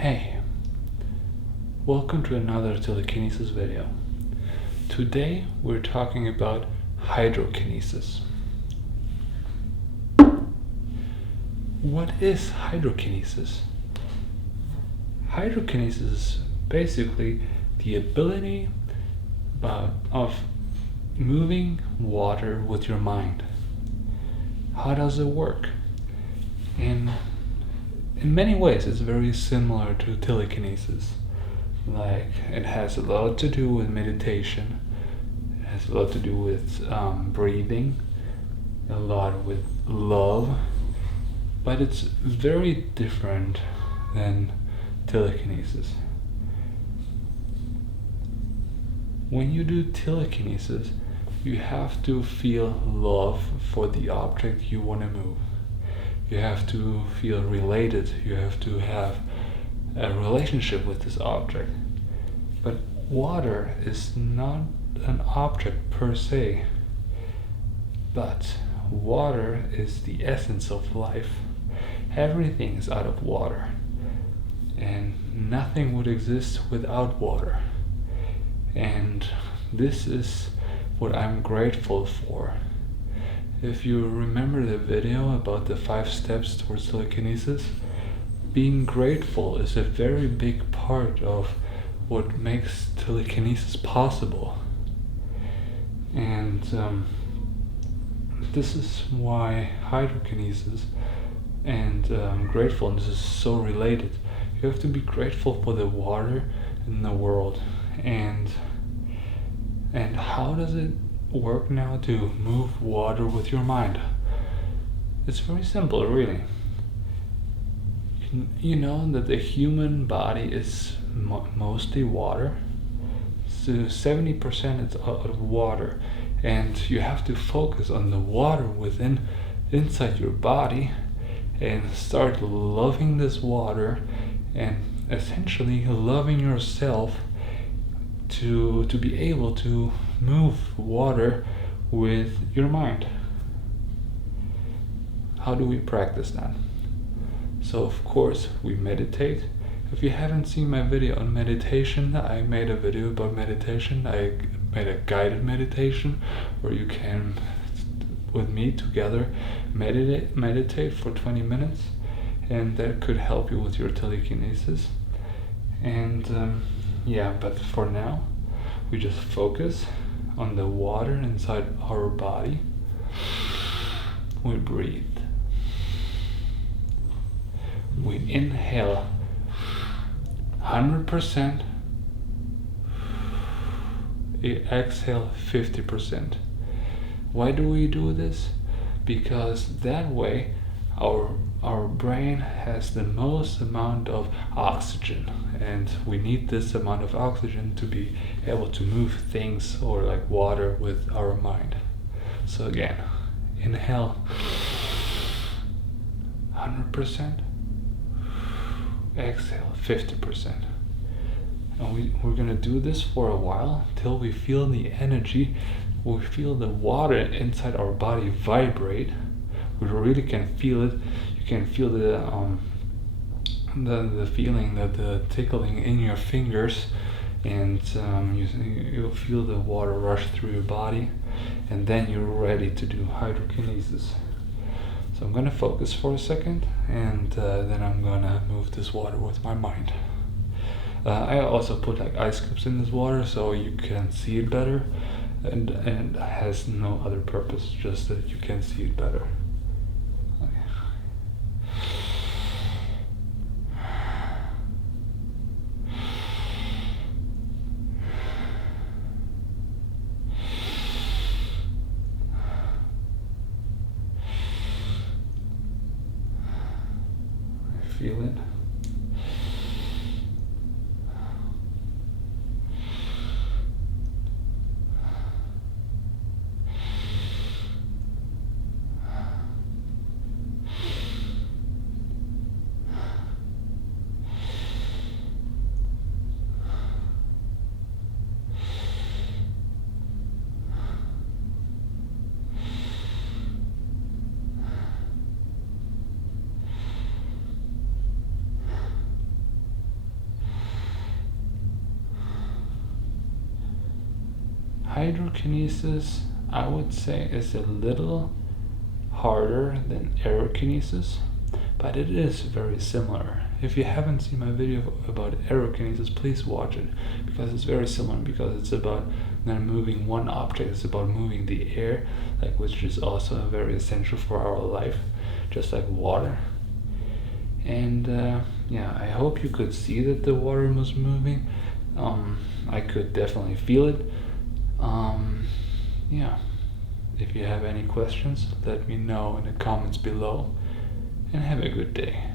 Hey, welcome to another Telekinesis video. Today we're talking about Hydrokinesis. What is Hydrokinesis? Hydrokinesis is basically the ability of moving water with your mind. How does it work? In many ways, it's very similar to telekinesis. Like, it has a lot to do with meditation, it has a lot to do with breathing, a lot with love, but it's very different than telekinesis. When you do telekinesis, you have to feel love for the object you want to move. You have to feel related, you have to have a relationship with this object. But water is not an object per se, but water is the essence of life. Everything is out of water, and nothing would exist without water. And this is what I'm grateful for. If you remember the video about the 5 steps towards telekinesis, being grateful is a very big part of what makes telekinesis possible. And this is why hydrokinesis and gratefulness is so related. You have to be grateful for the water in the world. And how does it work now to move water with your mind? It's very simple, really. You know that the human body is mostly water. So 70% is out of water, and you have to focus on the water inside your body and start loving this water and essentially loving yourself to be able to move water with your mind. How do we practice that? So of course we meditate. If you haven't seen my video on meditation, I made a video about meditation. I made a guided meditation where you can, with me together, meditate for 20 minutes, and that could help you with your telekinesis. And but for now, we just focus on the water inside our body. We breathe. We inhale 100%. Exhale 50%. Why do we do this? Because that way our brain has the most amount of oxygen, and we need this amount of oxygen to be able to move things or like water with our mind. So again, inhale 100%, exhale 50%. And we're gonna do this for a while till we feel the energy, we feel the water inside our body vibrate. We really can feel it. You can feel the feeling, the tickling in your fingers, and you'll feel the water rush through your body, and then you're ready to do hydrokinesis. So I'm gonna focus for a second, and then I'm gonna move this water with my mind. I also put like ice cubes in this water so you can see it better, and it has no other purpose, just that you can see it better. Feel it. Hydrokinesis, I would say, is a little harder than aerokinesis, but it is very similar. If you haven't seen my video about aerokinesis, please watch it, because it's very similar, because it's about not moving one object, it's about moving the air, like, which is also very essential for our life, just like water. And yeah, I hope you could see that the water was moving. I could definitely feel it. Yeah, if you have any questions, let me know in the comments below, and have a good day.